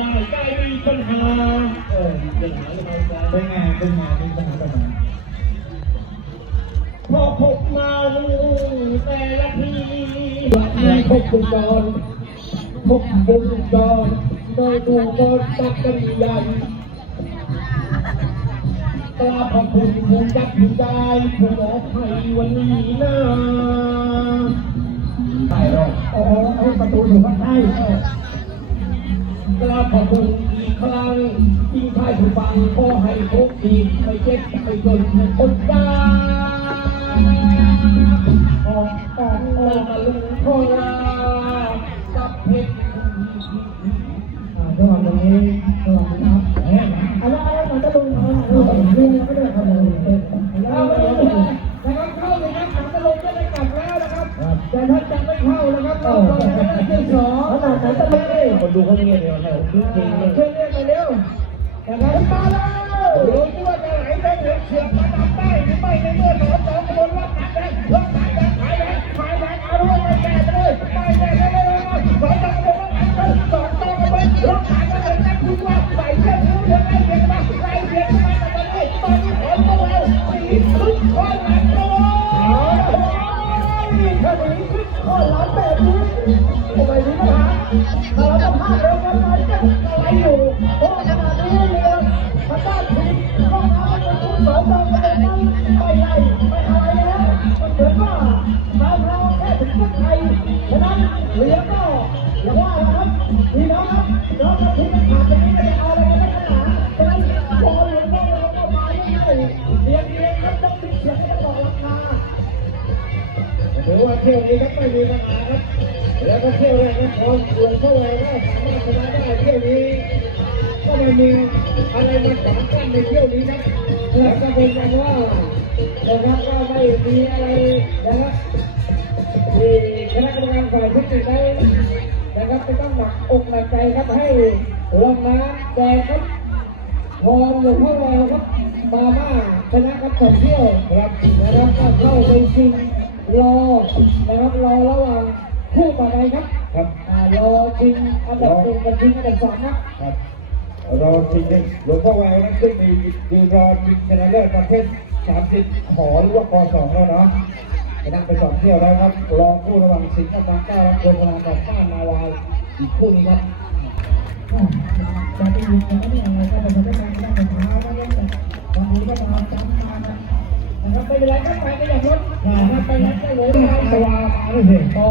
ลายใจมีปัญหาเออมีปัญหาอะไรบ้าเป็นไงเป็นไงมีปัญหาแบบไหนพอพบมาลูแต่ละทีที่พบคุณจรพบคุณจรโดยดูก็ตัดกันใหญ่กราบขอบคุณผมยักษ์ผู้ได้ผู้ขอให้วันนี้นะใช่หรอโอ้โหให้ประตูอยู่ข้างในเออ กราบขอบคุณอีกครั้งยิ่งใครผู้ฟังขอให้ทุกทีไม่เจ็บไม่จนไม่อดตาออกออกโอ้มาลุงโครากับเพชรอ่าระหว่างตรงนี้ระหว่างนี้ครับเอ๊ะเอาละเอาละมันจะลงเอาละเอาละเรื่องก็ได้ครับเอ๊ะเอาเอาละไปเอาดูละนะครับเข้าเลยครับหนังตะลุงจะได้กลับแล้วนะครับแต่ถ้าจะไม่เข้านะครับเราลงไปได้ที่สอง ดูเขาเงียบเดียวนะจริงๆเลยช่วยเรียกมาเร็วนะครับมาแล้ว นีขึ้นข้อหลังแบบนี้ทำไมถึงมาถ้าเราจะพลาดเร็วกันไปจะอะไรอยู่เพราะขนาดนี้เรือทางด้านทีมก็มาเป็นทุกสองสองประเด็นนั้นไปไล่ไปอะไรแล้วมันเหมือนว่าทางเราแค่ถึงเส้นชัยฉะนั้นเรือก็อย่าว่านะครับพี่น้องครับน้องครับทีมขาดอย่างนี้ไม่ได้เอาอะไรกันนักหนาฉะนั้นพอเรือพวกเราก็มาเรื่อยเรียนเรียนครับต้องติดเสียงกราคา ถือว่าเที่ยวนี้ก็ไม่มีปัญหาครับ แล้วก็เที่ยวแรกก็พร้อมส่วนเท่าไหร่ก็สามารถชนะได้เที่ยวนี้ก็ไม่มีอะไรมาขวางกั้นในเที่ยวนี้ครับแล้วก็เป็นกันว่านะครับก็ไม่มีอะไรนะครับที่คณะกรรมการฝ่ายเทคนิคได้นะครับจะต้องหนักอกหนักใจครับให้ลงน้ำแดงครับพอหลวงพ่อแววครับมาม่าชนะครับสองเที่ยวครับนะครับก็เข้าไปชิง รอนะครับรอระหว่างคู่ต่อไปครับครับอ่ารอชิงอันดับหนึ่งกับชิงอันดับสองครับครับรอจริงๆหลวงพ่อแววนั้นขึ้นไปดูรอจริงชนะเลิศประเภท30หอหรือว่าปสองแล้วเนาะไปนั่งไปสองเที่ยวแล้วครับรอคู่ระหว่างสิงห์กับนางเก้ารับโดยพลังกับป้านาวายอีกคู่นี้ครับ เป็นไรครับไปก็อย่างรถนะครับไปนั้นได้เลยป้าไปนาวามาไม่เห็นอ๋อ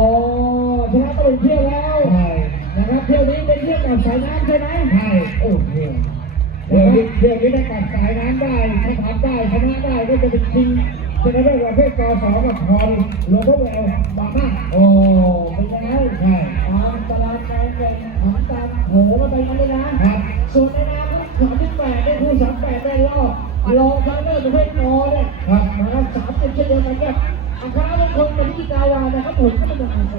ชนะตะลุเที่ยวแล้วใช่นะครับเที่ยวนี้เป็นเที่ยวกับสายน้ำใช่ไหมใช่โอ้โหเดี๋ยวนี้เดี๋ยวนี้ได้ตัดสายน้ำได้ถ้าทำได้ชนะได้ก็จะเป็นจริงชนะเลิศประเภทกสองกับพรหลวงพ่อแววบามาโอ้เป็นยังไงใช่ตามตารางการแข่งขันตามโหมาไปกันเลยนะครับส่วนใน อบรองชนะเลอร์ประเภทกอเนี่ยมาสามสิบเช่นเดียวกันเนี่ยอัครมงคลกับพิจิตราวานะครับผมก็เป็นอย่างไร